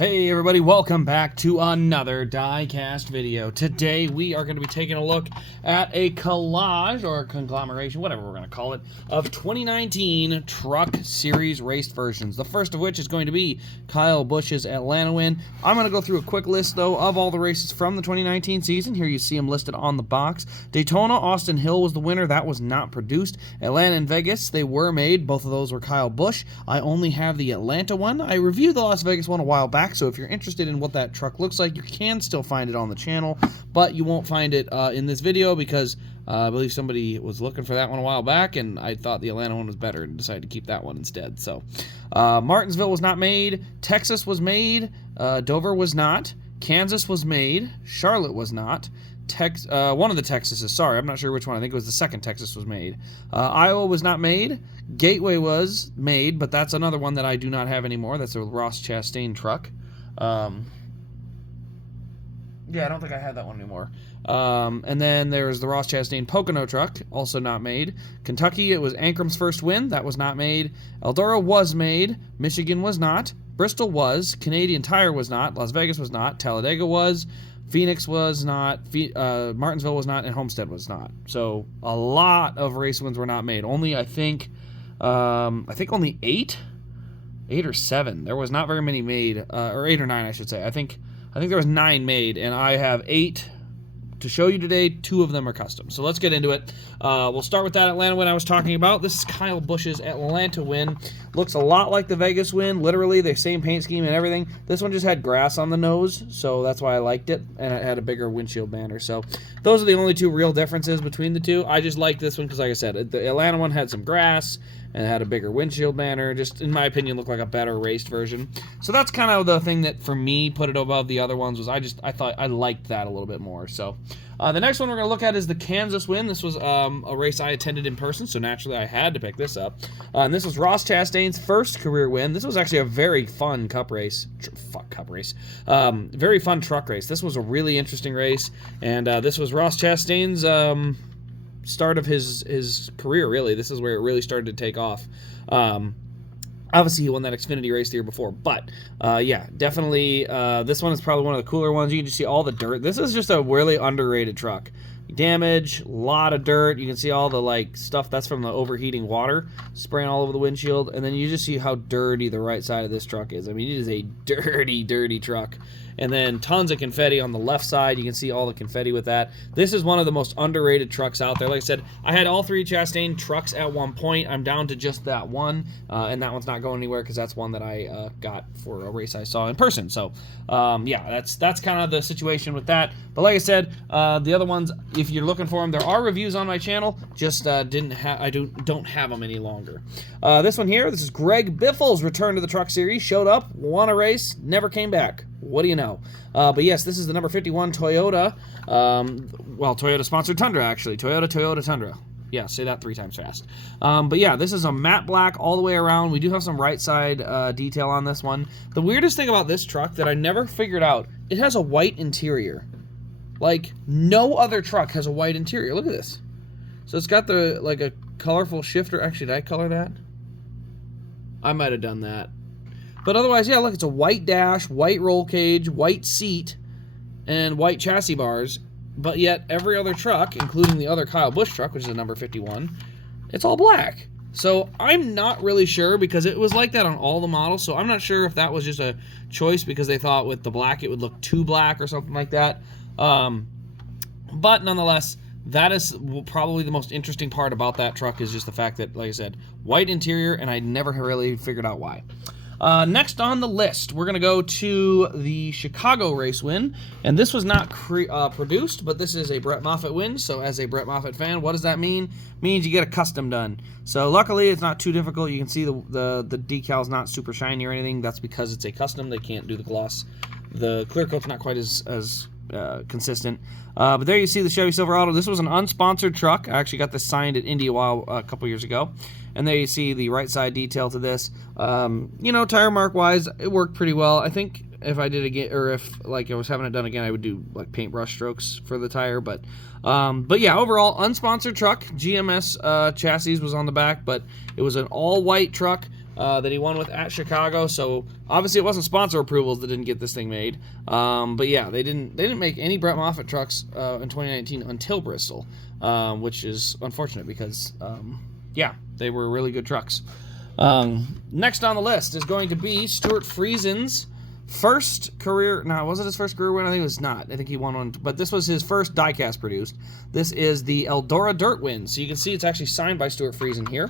Hey everybody, welcome back to another diecast video. Today we are going to be taking a look at a collage or a conglomeration, whatever we're going to call it, of 2019 Truck Series raced versions. The first of which is going to be Kyle Busch's Atlanta win. I'm going to go through a quick list though of all the races from the 2019 season. Here you see them listed on the box. Daytona, Austin Hill was the winner. That was not produced. Atlanta and Vegas, they were made. Both of those were Kyle Busch. I only have the Atlanta one. I reviewed the Las Vegas one a while back, so if you're interested in what that truck looks like, you can still find it on the channel, but you won't find it in this video because I believe somebody was looking for that one a while back, and I thought the Atlanta one was better and decided to keep that one instead. So Martinsville was not made, Texas was made, Dover was not, Kansas was made, Charlotte was not, one of the Texases, sorry, I'm not sure which one. I think it was the second Texas was made. Iowa was not made. Gateway was made, but that's another one that I do not have anymore. That's a Ross Chastain truck. Yeah, I don't think I have that one anymore. And then there's the Ross Chastain Pocono truck, also not made. Kentucky, it was Ankram's first win. That was not made. Eldora was made. Michigan was not. Bristol was. Canadian Tire was not. Las Vegas was not. Talladega was. Phoenix was not, Martinsville was not, and Homestead was not. So a lot of race wins were not made. Only I think only eight or seven. There was not very many made, or 8 or 9, I should say. I think there was 9 made, and I have 8 to show you today. 2 of them are custom. So let's get into it. We'll start with that Atlanta win I was talking about. This is Kyle Busch's Atlanta win. Looks a lot like the Vegas win. Literally the same paint scheme and everything. This one just had grass on the nose, so that's why I liked it, and it had a bigger windshield banner. So those are the only 2 real differences between the 2. I just like this one because, like I said, the Atlanta one had some grass and it had a bigger windshield banner. Just, in my opinion, looked like a better raced version. So that's kind of the thing that, for me, put it above the other ones, was I thought I liked that a little bit more. So the next one we're going to look at is the Kansas win. This was a race I attended in person, so naturally I had to pick this up. And this was Ross Chastain's first career win. This was actually a very fun cup race. Very fun truck race. This was a really interesting race, and this was Ross Chastain's start of his career, really. This is where it really started to take off. Obviously, he won that Xfinity race the year before, but yeah, definitely this one is probably one of the cooler ones. You can just see all the dirt. This is just a really underrated truck. Damage, a lot of dirt. You can see all the stuff that's from the overheating water spraying all over the windshield, and then you just see how dirty the right side of this truck is. I mean, it is a dirty truck. And then tons of confetti on the left side. You can see all the confetti with that. This is one of the most underrated trucks out there. Like I said, I had all 3 Chastain trucks at one point. I'm down to just that one, and that one's not going anywhere because that's one that I got for a race I saw in person. So yeah, that's kind of the situation with that. But like I said, the other ones, if you're looking for them, there are reviews on my channel. Just I don't have them any longer. This one here, this is Greg Biffle's return to the Truck Series. Showed up, won a race, never came back. What do you know? But yes, this is the number 51 Toyota. Well, Toyota sponsored Tundra, actually. Toyota Tundra. Yeah, say that 3 times fast. But yeah, this is a matte black all the way around. We do have some right side detail on this one. The weirdest thing about this truck that I never figured out, it has a white interior. Like, no other truck has a white interior. Look at this. So it's got a colorful shifter. Actually, did I color that? I might have done that. But otherwise, yeah, look, it's a white dash, white roll cage, white seat, and white chassis bars. But yet, every other truck, including the other Kyle Busch truck, which is a number 51, it's all black. So I'm not really sure, because it was like that on all the models. So I'm not sure if that was just a choice because they thought with the black it would look too black or something like that. But nonetheless, that is probably the most interesting part about that truck, is just the fact that, like I said, white interior, and I never really figured out why. Next on the list, we're going to go to the Chicago race win, and this was not produced, but this is a Brett Moffitt win. So as a Brett Moffitt fan, what does that mean? It means you get a custom done. So luckily, it's not too difficult. You can see the decal's not super shiny or anything. That's because it's a custom. They can't do the gloss. The clear coat's not quite as consistent. But there you see the Chevy Silverado. This was an unsponsored truck. I actually got this signed at Indy a couple years ago. And there you see the right side detail to this. You know, tire mark wise, it worked pretty well. I think if I did again, or if I was having it done again, I would do paintbrush strokes for the tire. But yeah, overall unsponsored truck. GMS chassis was on the back, but it was an all white truck. that he won with at Chicago. So obviously it wasn't sponsor approvals that didn't get this thing made. But yeah, they didn't make any Brett Moffitt trucks in 2019 until Bristol, which is unfortunate because yeah, they were really good trucks. Next on the list is going to be Stuart Friesen's first career. No, was it his first career win? I think it was not. I think he won one, but this was his first diecast produced. This is the Eldora Dirt win. So you can see it's actually signed by Stuart Friesen here.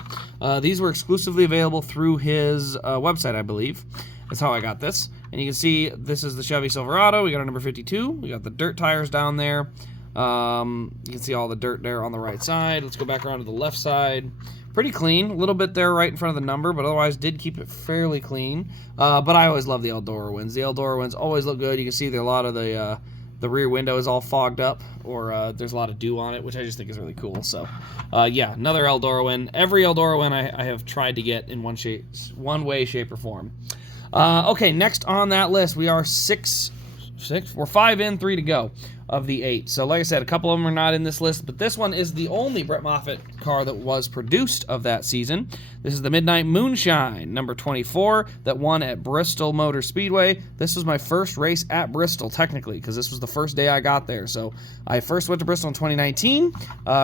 These were exclusively available through his website, I believe. That's how I got this. And you can see this is the Chevy Silverado. We got our number 52. We got the dirt tires down there. You can see all the dirt there on the right side. Let's go back around to the left side. Pretty clean, a little bit there right in front of the number, but otherwise did keep it fairly clean. But I always love the Eldora wins. The Eldora wins always look good. You can see there a lot of the rear window is all fogged up, or there's a lot of dew on it, which I just think is really cool. So, yeah, another Eldora win. Every Eldora win I have tried to get in one way, shape, or form. Okay, next on that list, we are we're 5 in, 3 to go of the 8. So like I said, a couple of them are not in this list, but this one is the only Brett Moffitt car that was produced of that season. This is the Midnight Moonshine, number 24, that won at Bristol Motor Speedway. This was my first race at Bristol, technically, because this was the first day I got there. So I first went to Bristol in 2019.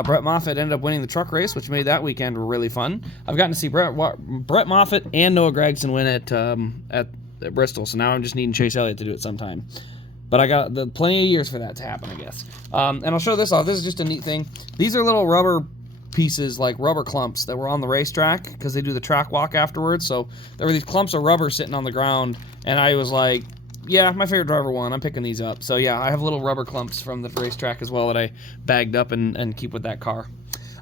Brett Moffitt ended up winning the truck race, which made that weekend really fun. I've gotten to see Brett Moffitt and Noah Gragson win at Bristol, so now I'm just needing Chase Elliott to do it sometime. But I got plenty of years for that to happen, I guess. And I'll show this off. This is just a neat thing. These are little rubber pieces, like rubber clumps, that were on the racetrack because they do the track walk afterwards. So there were these clumps of rubber sitting on the ground, and I was like, yeah, my favorite driver won. I'm picking these up. So yeah, I have little rubber clumps from the racetrack as well that I bagged up and keep with that car.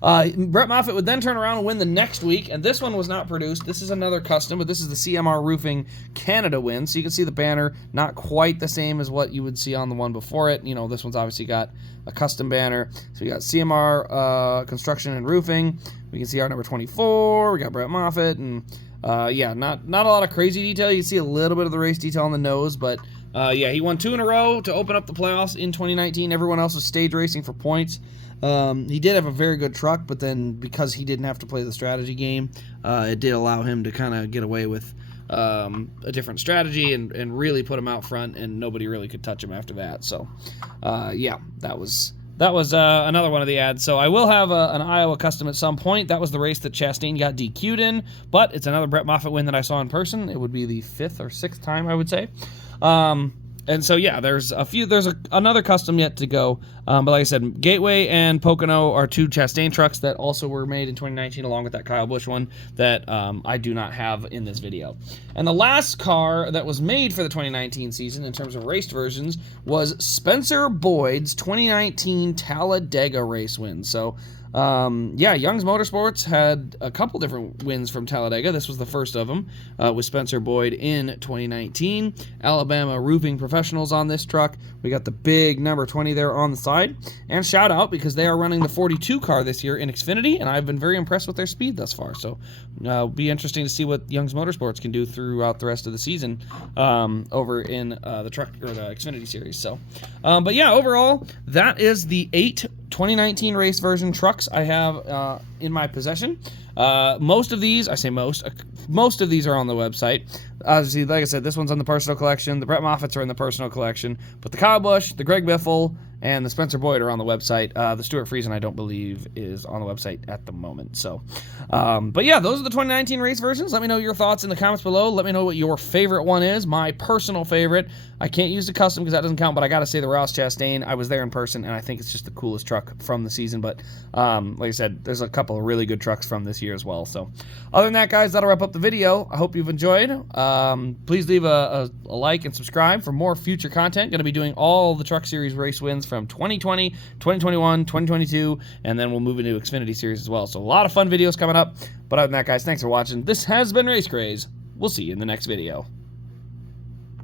Brett Moffitt would then turn around and win the next week, and this one was not produced. This is another custom, but this is the CMR Roofing Canada win. So you can see the banner, not quite the same as what you would see on the one before it. You know, this one's obviously got a custom banner. So we got CMR Construction and Roofing. We can see our number 24. We got Brett Moffitt, and yeah, not a lot of crazy detail. You can see a little bit of the race detail on the nose, but yeah, he won 2 in a row to open up the playoffs in 2019. Everyone else was stage racing for points. He did have a very good truck, but then because he didn't have to play the strategy game, it did allow him to kind of get away with a different strategy and really put him out front, and nobody really could touch him after that. So, yeah, that was another one of the ads. So I will have an Iowa Custom at some point. That was the race that Chastain got DQ'd in, but it's another Brett Moffitt win that I saw in person. It would be the 5th or 6th time, I would say. And so, yeah, there's another custom yet to go. But like I said, Gateway and Pocono are 2 Chastain trucks that also were made in 2019, along with that Kyle Busch one that I do not have in this video. And the last car that was made for the 2019 season in terms of raced versions was Spencer Boyd's 2019 Talladega race win. So, yeah, Young's Motorsports had a couple different wins from Talladega. This was the first of them with Spencer Boyd in 2019. Alabama Roofing Professionals on this truck. We got the big number 20 there on the side. And shout out because they are running the 42 car this year in Xfinity, and I've been very impressed with their speed thus far. So it'll be interesting to see what Young's Motorsports can do throughout the rest of the season over in the truck or the Xfinity series. So, but yeah, overall, that is the 8 2019 race version trucks I have in my possession. Most of these, I say most of these are on the website. Obviously, like I said, this one's on the personal collection. The Brett Moffitts are in the personal collection. But the Kyle Busch, the Greg Biffle, and the Spencer Boyd are on the website. The Stuart Friesen, I don't believe, is on the website at the moment. So, but yeah, those are the 2019 race versions. Let me know your thoughts in the comments below. Let me know what your favorite one is. My personal favorite, I can't use the custom because that doesn't count, but I got to say the Ross Chastain. I was there in person, and I think it's just the coolest truck from the season. But like I said, there's a couple of really good trucks from this year as well. So other than that, guys, that'll wrap up the video. I hope you've enjoyed. Please leave a like and subscribe for more future content. Going to be doing all the Truck Series race wins from 2020, 2021, 2022, and then we'll move into Xfinity Series as well. So a lot of fun videos coming up. But other than that, guys, thanks for watching. This has been Race Craze. We'll see you in the next video.